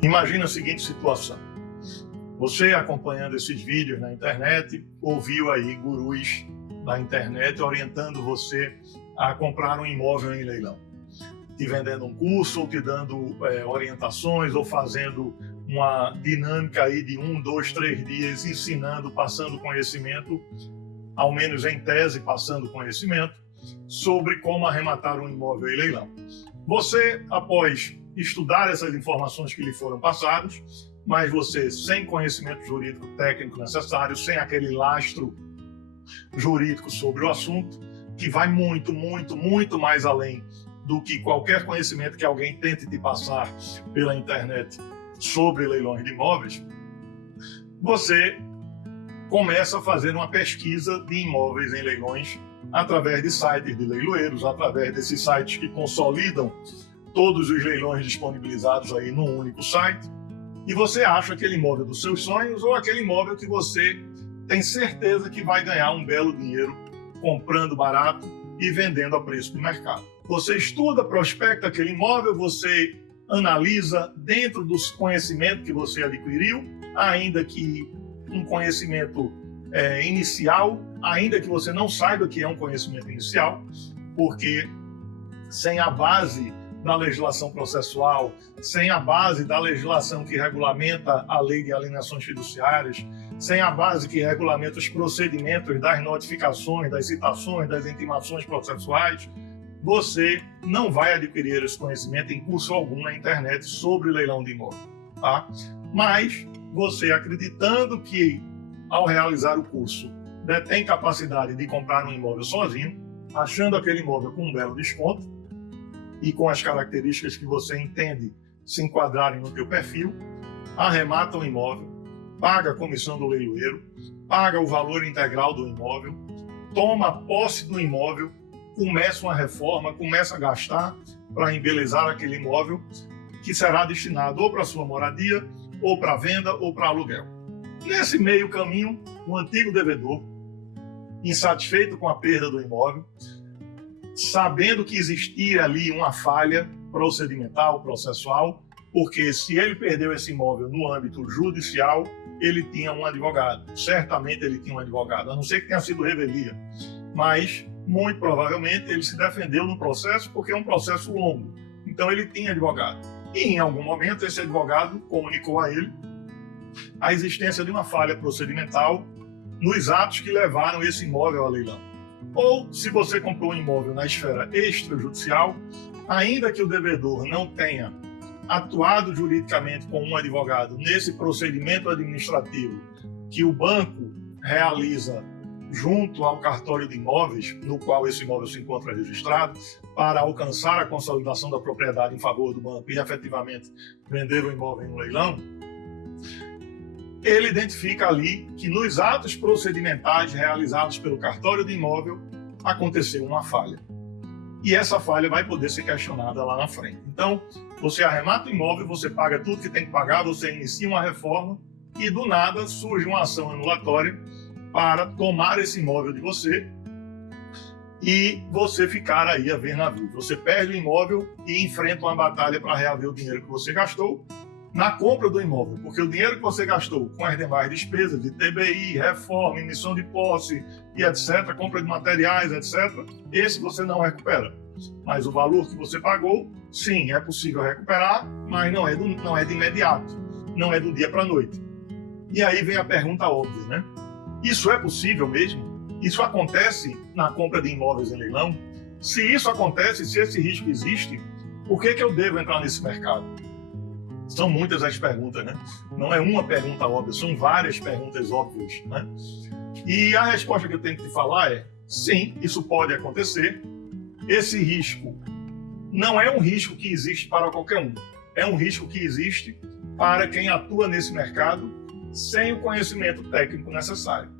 Imagina a seguinte situação. Você acompanhando esses vídeos na internet, ouviu aí gurus da internet orientando você a comprar um imóvel em leilão. Te vendendo um curso, ou te dando orientações, ou fazendo uma dinâmica aí de 1, 2, 3 dias, ensinando, passando conhecimento, ao menos em tese, passando conhecimento, sobre como arrematar um imóvel em leilão. Você, após estudar essas informações que lhe foram passadas, mas você sem conhecimento jurídico técnico necessário, sem aquele lastro jurídico sobre o assunto, que vai muito, muito, muito mais além do que qualquer conhecimento que alguém tente te passar pela internet sobre leilões de imóveis, você começa a fazer uma pesquisa de imóveis em leilões através de sites de leiloeiros, através desses sites que consolidam todos os leilões disponibilizados aí num único site, e você acha aquele imóvel dos seus sonhos ou aquele imóvel que você tem certeza que vai ganhar um belo dinheiro comprando barato e vendendo a preço de mercado. Você estuda, prospecta aquele imóvel, você analisa dentro dos conhecimentos que você adquiriu, ainda que um conhecimento inicial, ainda que você não saiba que é um conhecimento inicial, porque sem a base da legislação processual, sem a base da legislação que regulamenta a lei de alienações fiduciárias, sem a base que regulamenta os procedimentos das notificações, das citações, das intimações processuais, você não vai adquirir esse conhecimento em curso algum na internet sobre leilão de imóvel, tá? Mas você, acreditando que ao realizar o curso detém capacidade de comprar um imóvel sozinho, achando aquele imóvel com um belo desconto e com as características que você entende se enquadrarem no teu perfil, arremata o imóvel, paga a comissão do leiloeiro, paga o valor integral do imóvel, toma posse do imóvel, começa uma reforma, começa a gastar para embelezar aquele imóvel que será destinado ou para sua moradia, ou para venda, ou para aluguel. Nesse meio caminho, o antigo devedor, insatisfeito com a perda do imóvel, sabendo que existia ali uma falha procedimental, processual, porque se ele perdeu esse imóvel no âmbito judicial, ele tinha um advogado. Certamente ele tinha um advogado, a não ser que tenha sido revelia. Mas, muito provavelmente, ele se defendeu no processo porque é um processo longo. Então ele tinha advogado. E em algum momento esse advogado comunicou a ele a existência de uma falha procedimental nos atos que levaram esse imóvel a leilão. Ou, se você comprou um imóvel na esfera extrajudicial, ainda que o devedor não tenha atuado juridicamente com um advogado nesse procedimento administrativo que o banco realiza junto ao cartório de imóveis, no qual esse imóvel se encontra registrado, para alcançar a consolidação da propriedade em favor do banco e efetivamente vender o imóvel em um leilão, ele identifica ali que nos atos procedimentais realizados pelo cartório de imóvel aconteceu uma falha. E essa falha vai poder ser questionada lá na frente. Então, você arremata o imóvel, você paga tudo que tem que pagar, você inicia uma reforma e do nada surge uma ação anulatória para tomar esse imóvel de você e você ficar aí a ver navios. Você perde o imóvel e enfrenta uma batalha para reaver o dinheiro que você gastou na compra do imóvel, porque o dinheiro que você gastou com as demais despesas de TBI, reforma, emissão de posse e etc., compra de materiais, etc., esse você não recupera. Mas o valor que você pagou, sim, é possível recuperar, mas não é de imediato, não é do dia para a noite. E aí vem a pergunta óbvia, né? Isso é possível mesmo? Isso acontece na compra de imóveis em leilão? Se isso acontece, se esse risco existe, por que eu devo entrar nesse mercado? São muitas as perguntas, né? Não é uma pergunta óbvia, são várias perguntas óbvias, né? E a resposta que eu tenho que te falar é: sim, isso pode acontecer. Esse risco não é um risco que existe para qualquer um. É um risco que existe para quem atua nesse mercado sem o conhecimento técnico necessário.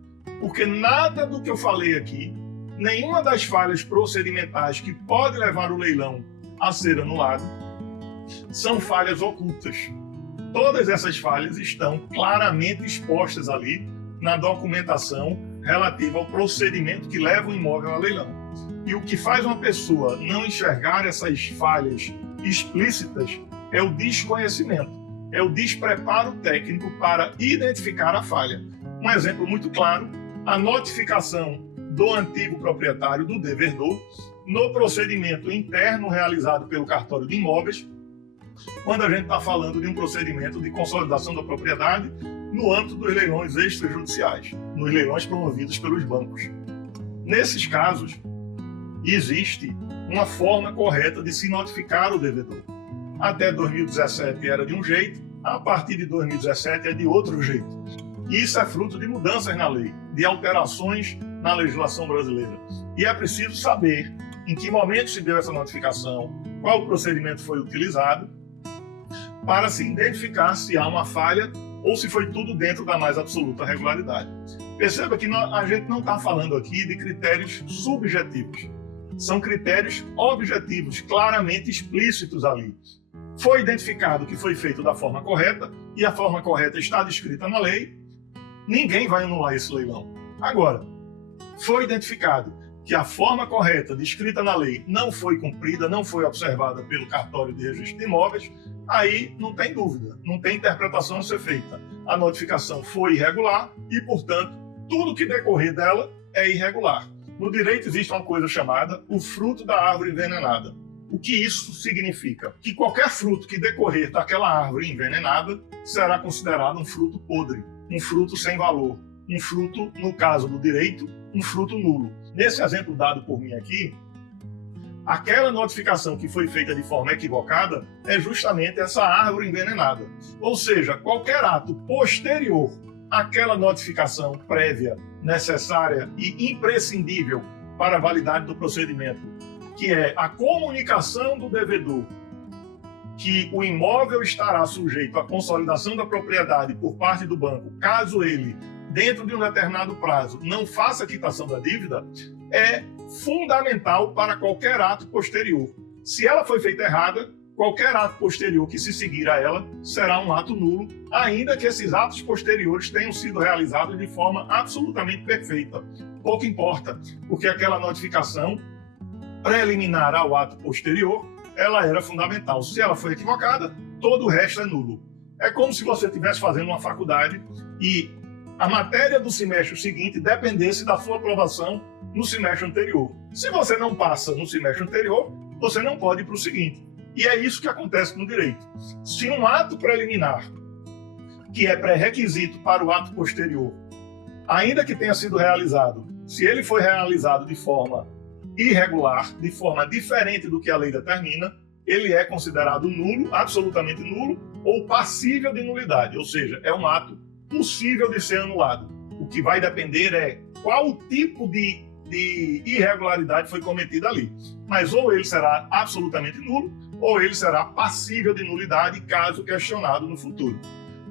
Porque nada do que eu falei aqui, nenhuma das falhas procedimentais que pode levar o leilão a ser anulado, são falhas ocultas. Todas essas falhas estão claramente expostas ali na documentação relativa ao procedimento que leva o imóvel a leilão. E o que faz uma pessoa não enxergar essas falhas explícitas é o desconhecimento. é o despreparo técnico para identificar a falha. Um exemplo muito claro, a notificação do antigo proprietário do devedor no procedimento interno realizado pelo cartório de imóveis, quando a gente está falando de um procedimento de consolidação da propriedade no âmbito dos leilões extrajudiciais, nos leilões promovidos pelos bancos. Nesses casos, existe uma forma correta de se notificar o devedor. Até 2017 era de um jeito, a partir de 2017 é de outro jeito. Isso é fruto de mudanças na lei, de alterações na legislação brasileira. E é preciso saber em que momento se deu essa notificação, qual procedimento foi utilizado, para se identificar se há uma falha ou se foi tudo dentro da mais absoluta regularidade. Perceba que a gente não está falando aqui de critérios subjetivos. São critérios objetivos, claramente explícitos ali. Foi identificado que foi feito da forma correta, e a forma correta está descrita na lei, ninguém vai anular esse leilão. Agora, foi identificado que a forma correta descrita na lei não foi cumprida, não foi observada pelo cartório de registro de imóveis, aí não tem dúvida, não tem interpretação a ser feita. A notificação foi irregular e, portanto, tudo que decorrer dela é irregular. No direito existe uma coisa chamada o fruto da árvore envenenada. O que isso significa? Que qualquer fruto que decorrer daquela árvore envenenada será considerado um fruto podre, um fruto sem valor, um fruto, no caso do direito, um fruto nulo. Nesse exemplo dado por mim aqui, aquela notificação que foi feita de forma equivocada é justamente essa árvore envenenada. Ou seja, qualquer ato posterior àquela notificação prévia, necessária e imprescindível para a validade do procedimento, que é a comunicação do devedor que o imóvel estará sujeito à consolidação da propriedade por parte do banco, caso ele, dentro de um determinado prazo, não faça a quitação da dívida, é fundamental para qualquer ato posterior. Se ela foi feita errada, qualquer ato posterior que se seguir a ela será um ato nulo, ainda que esses atos posteriores tenham sido realizados de forma absolutamente perfeita. Pouco importa, porque aquela notificação preliminar ao ato posterior, ela era fundamental. Se ela foi equivocada, todo o resto é nulo. É como se você estivesse fazendo uma faculdade e a matéria do semestre seguinte dependesse da sua aprovação no semestre anterior. Se você não passa no semestre anterior, você não pode ir para o seguinte. E é isso que acontece no direito. Se um ato preliminar, que é pré-requisito para o ato posterior, ainda que tenha sido realizado, se ele foi realizado de forma irregular, de forma diferente do que a lei determina, ele é considerado nulo, absolutamente nulo, ou passível de nulidade, ou seja, é um ato possível de ser anulado. O que vai depender é qual tipo de irregularidade foi cometida ali. Mas ou ele será absolutamente nulo, ou ele será passível de nulidade caso questionado no futuro.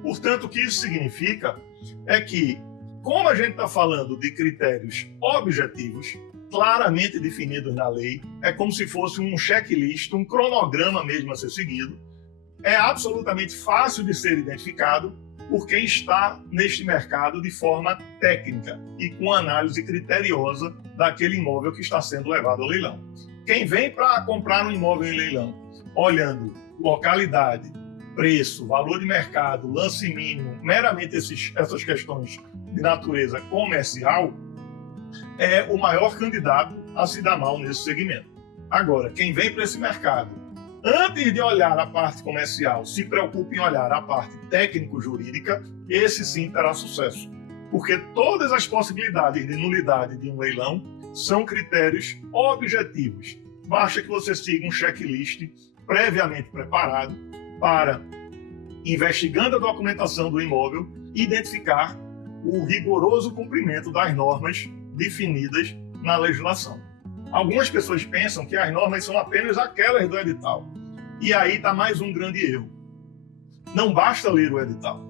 Portanto, o que isso significa é que, como a gente está falando de critérios objetivos, claramente definidos na lei, é como se fosse um checklist, um cronograma mesmo a ser seguido, é absolutamente fácil de ser identificado por quem está neste mercado de forma técnica e com análise criteriosa daquele imóvel que está sendo levado ao leilão. Quem vem para comprar um imóvel em leilão, olhando localidade, preço, valor de mercado, lance mínimo, meramente essas questões de natureza comercial, é o maior candidato a se dar mal nesse segmento. Agora, quem vem para esse mercado, antes de olhar a parte comercial, se preocupa em olhar a parte técnico-jurídica, esse sim terá sucesso. Porque todas as possibilidades de nulidade de um leilão são critérios objetivos. Basta que você siga um checklist previamente preparado para, investigando a documentação do imóvel, identificar o rigoroso cumprimento das normas definidas na legislação. Algumas pessoas pensam que as normas são apenas aquelas do edital. E aí está mais um grande erro. Não basta ler o edital.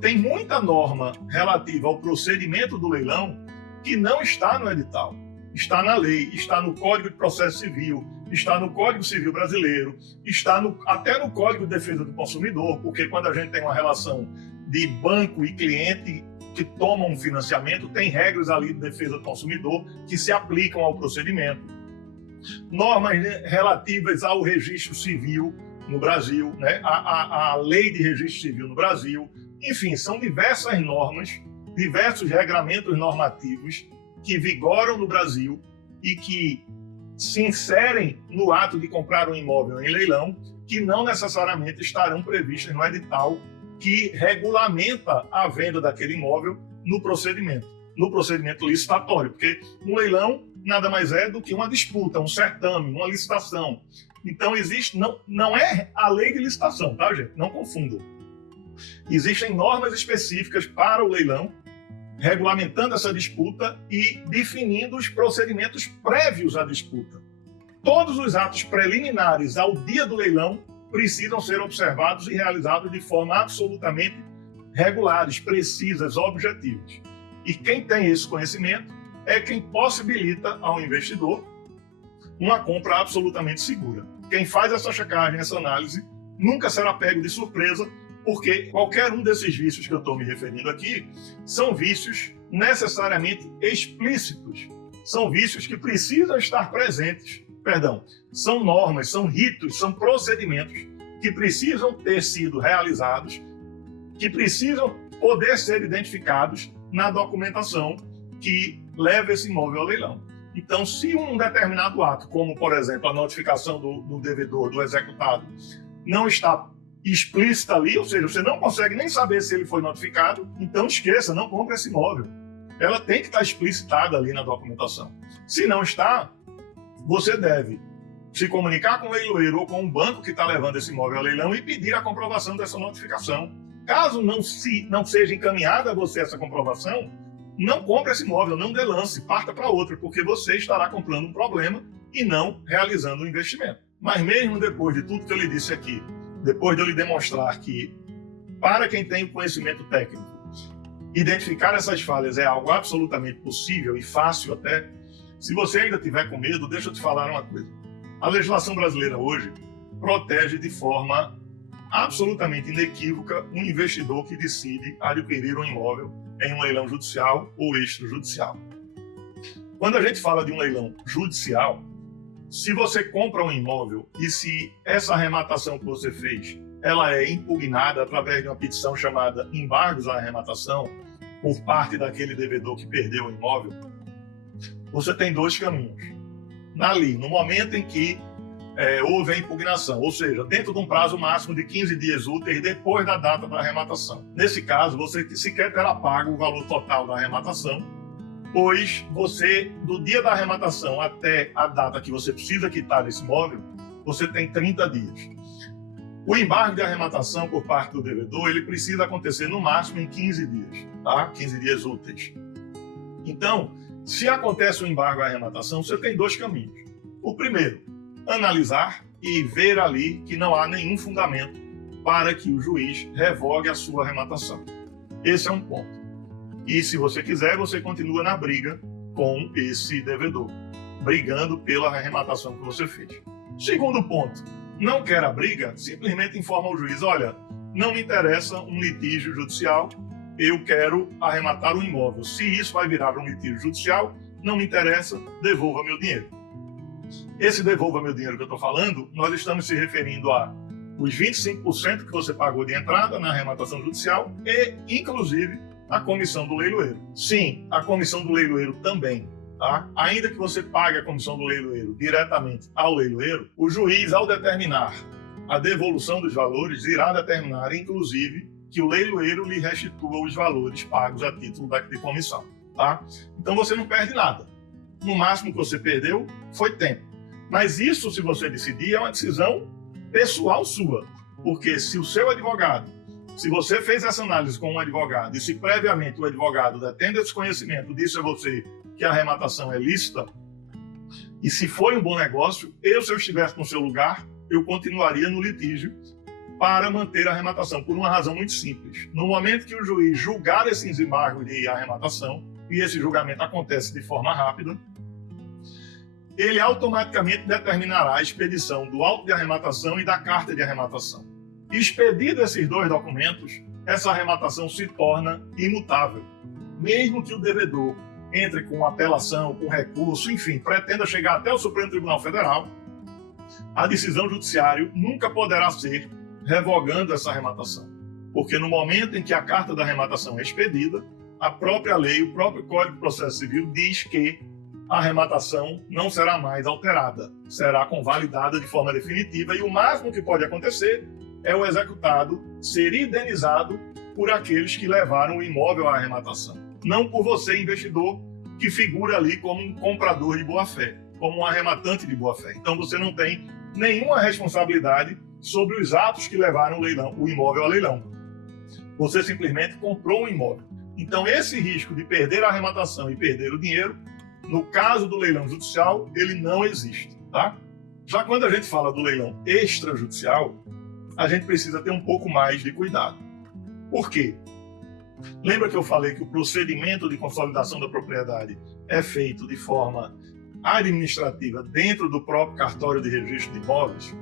Tem muita norma relativa ao procedimento do leilão que não está no edital. Está na lei, está no Código de Processo Civil, está no Código Civil Brasileiro, está até no Código de Defesa do Consumidor, porque quando a gente tem uma relação de banco e cliente que tomam um financiamento, tem regras ali de defesa do consumidor que se aplicam ao procedimento. Normas relativas ao registro civil, no Brasil, né? a lei de registro civil no Brasil. Enfim, são diversas normas, diversos regramentos normativos que vigoram no Brasil e que se inserem no ato de comprar um imóvel em leilão, que não necessariamente estarão previstas no edital que regulamenta a venda daquele imóvel no procedimento licitatório, porque um leilão nada mais é do que uma disputa, um certame, uma licitação. Então existe, não é a lei de licitação, tá, gente? Não confundam. Existem normas específicas para o leilão, regulamentando essa disputa e definindo os procedimentos prévios à disputa. Todos os atos preliminares ao dia do leilão precisam ser observados e realizados de forma absolutamente regulares, precisas, objetivas. E quem tem esse conhecimento é quem possibilita ao investidor uma compra absolutamente segura. Quem faz essa checagem, essa análise, nunca será pego de surpresa, porque qualquer um desses vícios que eu estou me referindo aqui são vícios necessariamente explícitos. São vícios que precisam estar presentes. São normas, são ritos, são procedimentos que precisam ter sido realizados, que precisam poder ser identificados na documentação que leva esse imóvel ao leilão. Então, se um determinado ato, como, por exemplo, a notificação do devedor, do executado, não está explícita ali, ou seja, você não consegue nem saber se ele foi notificado, então esqueça, não compre esse imóvel. Ela tem que estar explicitada ali na documentação. Se não está, você deve se comunicar com o leiloeiro ou com o banco que está levando esse imóvel ao leilão e pedir a comprovação dessa notificação. Caso não seja encaminhada a você essa comprovação, não compre esse imóvel, não dê lance, parta para outra, porque você estará comprando um problema e não realizando um investimento. Mas mesmo depois de tudo que eu lhe disse aqui, depois de eu lhe demonstrar que, para quem tem o conhecimento técnico, identificar essas falhas é algo absolutamente possível e fácil até, se você ainda tiver com medo, deixa eu te falar uma coisa. A legislação brasileira hoje protege de forma absolutamente inequívoca um investidor que decide adquirir um imóvel em um leilão judicial ou extrajudicial. Quando a gente fala de um leilão judicial, se você compra um imóvel e se essa arrematação que você fez, ela é impugnada através de uma petição chamada embargos à arrematação por parte daquele devedor que perdeu o imóvel, você tem dois caminhos. Ali, no momento em que houve a impugnação, ou seja, dentro de um prazo máximo de 15 dias úteis depois da data da arrematação. Nesse caso, você sequer terá pago o valor total da arrematação, pois você, do dia da arrematação até a data que você precisa quitar esse imóvel, você tem 30 dias. O embargo de arrematação por parte do devedor, ele precisa acontecer no máximo em 15 dias, tá? 15 dias úteis. Então, se acontece o embargo à arrematação, você tem dois caminhos. O primeiro, analisar e ver ali que não há nenhum fundamento para que o juiz revogue a sua arrematação. Esse é um ponto. E se você quiser, você continua na briga com esse devedor, brigando pela arrematação que você fez. Segundo ponto, não quer a briga, simplesmente informa ao juiz, olha, não me interessa um litígio judicial, eu quero arrematar o imóvel. Se isso vai virar um litígio judicial, não me interessa, devolva meu dinheiro. Esse devolva meu dinheiro que eu estou falando, nós estamos se referindo a os 25% que você pagou de entrada na arrematação judicial e, inclusive, a comissão do leiloeiro. Sim, a comissão do leiloeiro também. Tá? Ainda que você pague a comissão do leiloeiro diretamente ao leiloeiro, o juiz, ao determinar a devolução dos valores, irá determinar, inclusive, que o leiloeiro lhe restitua os valores pagos a título de comissão. Tá? Então você não perde nada. No máximo que você perdeu foi tempo. Mas isso, se você decidir, é uma decisão pessoal sua. Porque se o seu advogado, se você fez essa análise com um advogado e se previamente o advogado, detendo esse conhecimento, disse a você que a arrematação é lícita, e se foi um bom negócio, se eu estivesse no seu lugar, eu continuaria no litígio para manter a arrematação, por uma razão muito simples. No momento que o juiz julgar esses embargos de arrematação, e esse julgamento acontece de forma rápida, ele automaticamente determinará a expedição do auto de arrematação e da carta de arrematação. Expedido esses dois documentos, essa arrematação se torna imutável. Mesmo que o devedor entre com apelação, com recurso, enfim, pretenda chegar até o Supremo Tribunal Federal, a decisão judiciária nunca poderá ser revogando essa arrematação, porque no momento em que a carta da arrematação é expedida, a própria lei, o próprio Código de Processo Civil diz que a arrematação não será mais alterada, será convalidada de forma definitiva e o máximo que pode acontecer é o executado ser indenizado por aqueles que levaram o imóvel à arrematação, não por você, investidor, que figura ali como um comprador de boa-fé, como um arrematante de boa-fé. Então você não tem nenhuma responsabilidade sobre os atos que levaram o imóvel ao leilão. Você simplesmente comprou um imóvel. Então esse risco de perder a arrematação e perder o dinheiro, no caso do leilão judicial, ele não existe, tá? Já quando a gente fala do leilão extrajudicial, a gente precisa ter um pouco mais de cuidado. Por quê? Lembra que eu falei que o procedimento de consolidação da propriedade é feito de forma administrativa dentro do próprio cartório de registro de imóveis?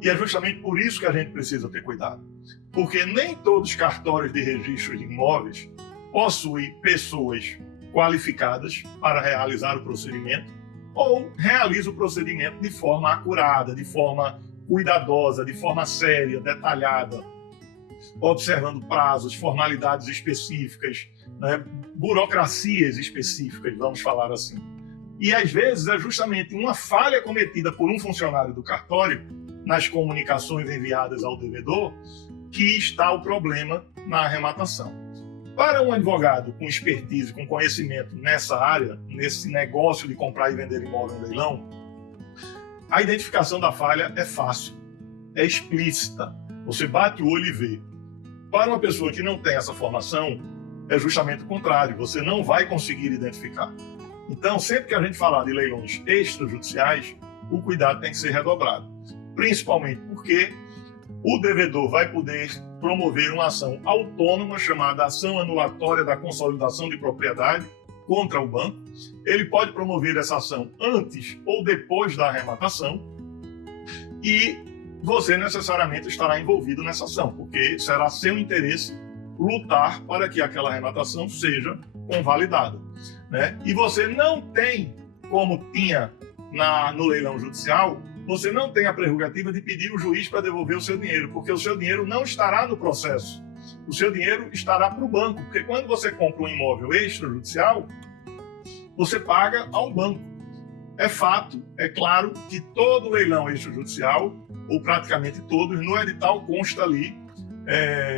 E é justamente por isso que a gente precisa ter cuidado. Porque nem todos os cartórios de registro de imóveis possuem pessoas qualificadas para realizar o procedimento ou realizam o procedimento de forma acurada, de forma cuidadosa, de forma séria, detalhada, observando prazos, formalidades específicas, né, burocracias específicas, vamos falar assim. E às vezes é justamente uma falha cometida por um funcionário do cartório nas comunicações enviadas ao devedor que está o problema na arrematação. Para um advogado com expertise, com conhecimento nessa área, nesse negócio de comprar e vender imóvel em leilão, a identificação da falha é fácil, é explícita. Você bate o olho e vê. Para uma pessoa que não tem essa formação, é justamente o contrário. Você não vai conseguir identificar. Então, sempre que a gente falar de leilões extrajudiciais, o cuidado tem que ser redobrado. Principalmente porque o devedor vai poder promover uma ação autônoma chamada ação anulatória da consolidação de propriedade contra o banco. Ele pode promover essa ação antes ou depois da arrematação e você necessariamente estará envolvido nessa ação, porque será seu interesse lutar para que aquela arrematação seja convalidada, né? E você não tem, como tinha no leilão judicial, você não tem a prerrogativa de pedir o juiz para devolver o seu dinheiro, porque o seu dinheiro não estará no processo. O seu dinheiro estará para o banco, porque quando você compra um imóvel extrajudicial, você paga ao banco. É fato, é claro, que todo leilão extrajudicial, ou praticamente todos, no edital consta ali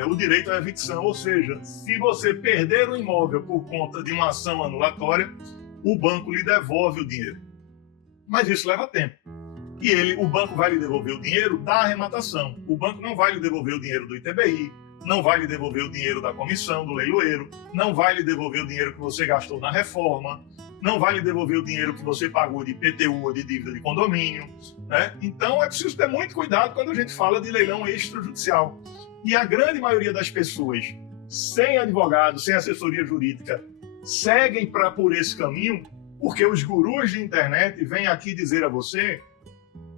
o direito à evicção, ou seja, se você perder o imóvel por conta de uma ação anulatória, o banco lhe devolve o dinheiro. Mas isso leva tempo. E o banco vai lhe devolver o dinheiro da arrematação. O banco não vai lhe devolver o dinheiro do ITBI, não vai lhe devolver o dinheiro da comissão, do leiloeiro, não vai lhe devolver o dinheiro que você gastou na reforma, não vai lhe devolver o dinheiro que você pagou de IPTU ou de dívida de condomínio, né? Então é preciso ter muito cuidado quando a gente fala de leilão extrajudicial. E a grande maioria das pessoas, sem advogado, sem assessoria jurídica, seguem por esse caminho, porque os gurus de internet vêm aqui dizer a você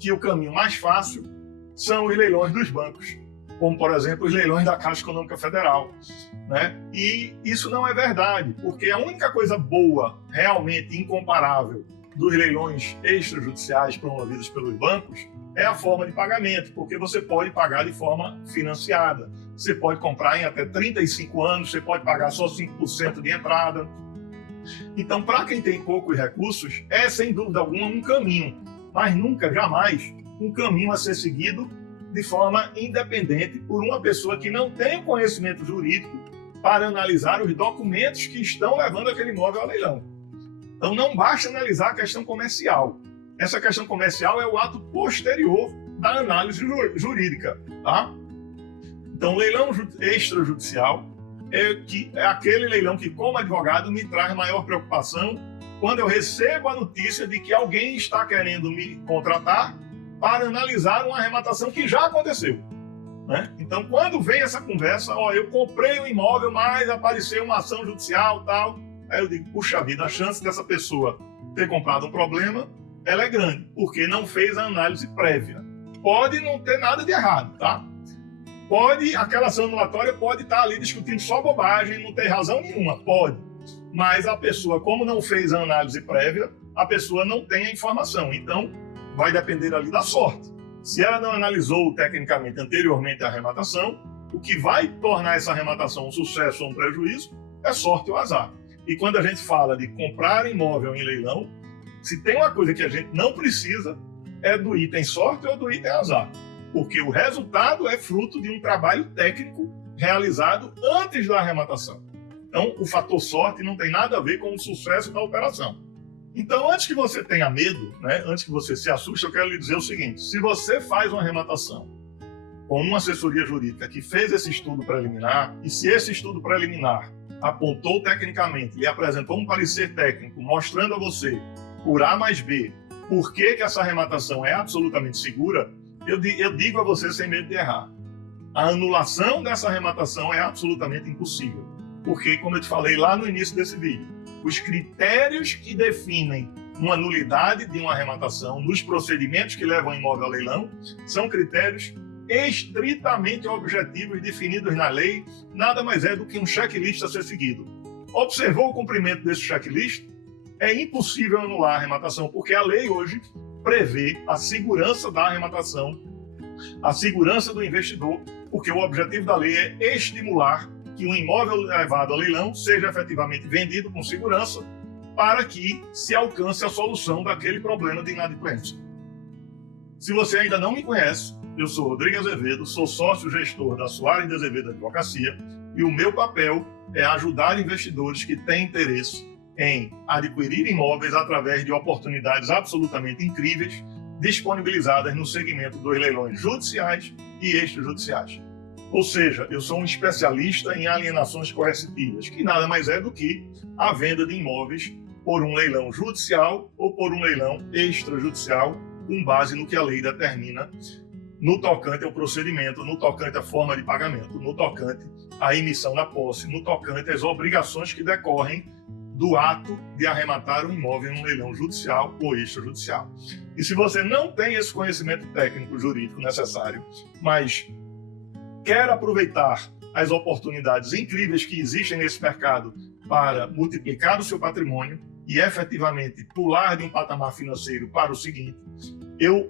que o caminho mais fácil são os leilões dos bancos, como, por exemplo, os leilões da Caixa Econômica Federal, né? E isso não é verdade, porque a única coisa boa, realmente incomparável, dos leilões extrajudiciais promovidos pelos bancos é a forma de pagamento, porque você pode pagar de forma financiada. Você pode comprar em até 35 anos, você pode pagar só 5% de entrada. Então, para quem tem poucos recursos, é sem dúvida alguma um caminho, mas nunca, jamais, um caminho a ser seguido de forma independente por uma pessoa que não tem o conhecimento jurídico para analisar os documentos que estão levando aquele imóvel ao leilão. Então não basta analisar a questão comercial. Essa questão comercial é o ato posterior da análise jurídica, tá? Então leilão extrajudicial é aquele leilão que, como advogado, me traz maior preocupação quando eu recebo a notícia de que alguém está querendo me contratar para analisar uma arrematação que já aconteceu, né? Então, quando vem essa conversa, eu comprei um imóvel, mas apareceu uma ação judicial, tal, aí eu digo, puxa vida, a chance dessa pessoa ter comprado um problema, ela é grande, porque não fez a análise prévia. Pode não ter nada de errado, tá? Aquela ação anulatória pode estar ali discutindo só bobagem, não tem razão nenhuma, pode. Mas a pessoa, como não fez a análise prévia, a pessoa não tem a informação. Então, vai depender ali da sorte. Se ela não analisou tecnicamente anteriormente a arrematação, o que vai tornar essa arrematação um sucesso ou um prejuízo é sorte ou azar. E quando a gente fala de comprar imóvel em leilão, se tem uma coisa que a gente não precisa, é do item sorte ou do item azar. Porque o resultado é fruto de um trabalho técnico realizado antes da arrematação. Então, o fator sorte não tem nada a ver com o sucesso da operação. Então, antes que você tenha medo, né, antes que você se assuste, eu quero lhe dizer o seguinte: se você faz uma arrematação com uma assessoria jurídica que fez esse estudo preliminar, e se esse estudo preliminar apontou tecnicamente, lhe apresentou um parecer técnico mostrando a você, por A mais B, por que essa arrematação é absolutamente segura, eu digo a você sem medo de errar. A anulação dessa arrematação é absolutamente impossível. Porque, como eu te falei lá no início desse vídeo, os critérios que definem uma nulidade de uma arrematação nos procedimentos que levam o imóvel a leilão são critérios estritamente objetivos definidos na lei, nada mais é do que um checklist a ser seguido. Observou o cumprimento desse checklist? É impossível anular a arrematação, porque a lei hoje prevê a segurança da arrematação, a segurança do investidor, porque o objetivo da lei é estimular que um imóvel levado a leilão seja efetivamente vendido com segurança para que se alcance a solução daquele problema de inadimplência. Se você ainda não me conhece, eu sou Rodrigo Azevedo, sou sócio-gestor da Soares de Azevedo Advocacia e o meu papel é ajudar investidores que têm interesse em adquirir imóveis através de oportunidades absolutamente incríveis disponibilizadas no segmento dos leilões judiciais e extrajudiciais. Ou seja, eu sou um especialista em alienações coercitivas, que nada mais é do que a venda de imóveis por um leilão judicial ou por um leilão extrajudicial, com base no que a lei determina no tocante ao procedimento, no tocante à forma de pagamento, no tocante à emissão da posse, no tocante às obrigações que decorrem do ato de arrematar um imóvel em um leilão judicial ou extrajudicial. E se você não tem esse conhecimento técnico jurídico necessário, mas quer aproveitar as oportunidades incríveis que existem nesse mercado para multiplicar o seu patrimônio e efetivamente pular de um patamar financeiro para o seguinte,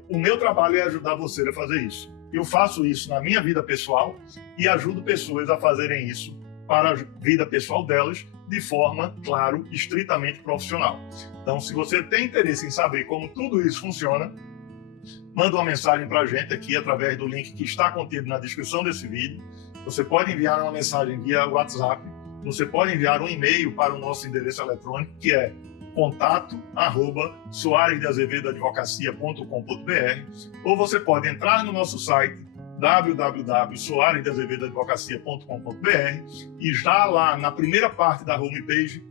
o meu trabalho é ajudar você a fazer isso. Eu faço isso na minha vida pessoal e ajudo pessoas a fazerem isso para a vida pessoal delas de forma, claro, estritamente profissional. Então, se você tem interesse em saber como tudo isso funciona, manda uma mensagem para a gente aqui através do link que está contido na descrição desse vídeo. Você pode enviar uma mensagem via WhatsApp, você pode enviar um e-mail para o nosso endereço eletrônico, que é contato@soaresdeazevedoadvocacia.com.br, ou você pode entrar no nosso site www.soaresdeazevedoadvocacia.com.br e já lá na primeira parte da homepage,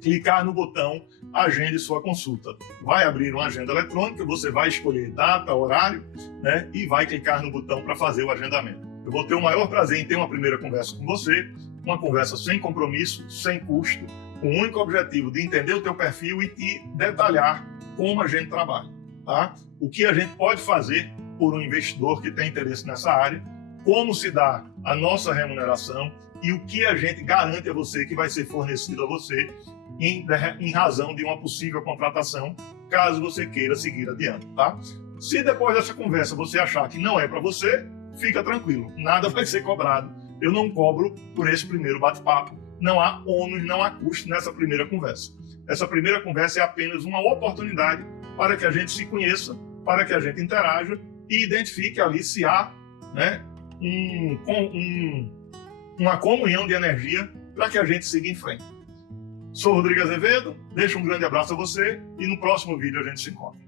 clicar no botão Agende sua consulta. Vai abrir uma agenda eletrônica, você vai escolher data, horário, né, e vai clicar no botão para fazer o agendamento. Eu vou ter o maior prazer em ter uma primeira conversa com você, uma conversa sem compromisso, sem custo, com o único objetivo de entender o teu perfil e te detalhar como a gente trabalha, tá? O que a gente pode fazer por um investidor que tem interesse nessa área, como se dá a nossa remuneração e o que a gente garante a você que vai ser fornecido a você em razão de uma possível contratação, caso você queira seguir adiante, tá? Se depois dessa conversa você achar que não é para você, fica tranquilo, nada vai ser cobrado. Eu não cobro por esse primeiro bate-papo, não há ônus, não há custo nessa primeira conversa. Essa primeira conversa é apenas uma oportunidade para que a gente se conheça, para que a gente interaja e identifique ali se há, né, uma comunhão de energia para que a gente siga em frente. Sou Rodrigo Azevedo, deixo um grande abraço a você e no próximo vídeo a gente se encontra.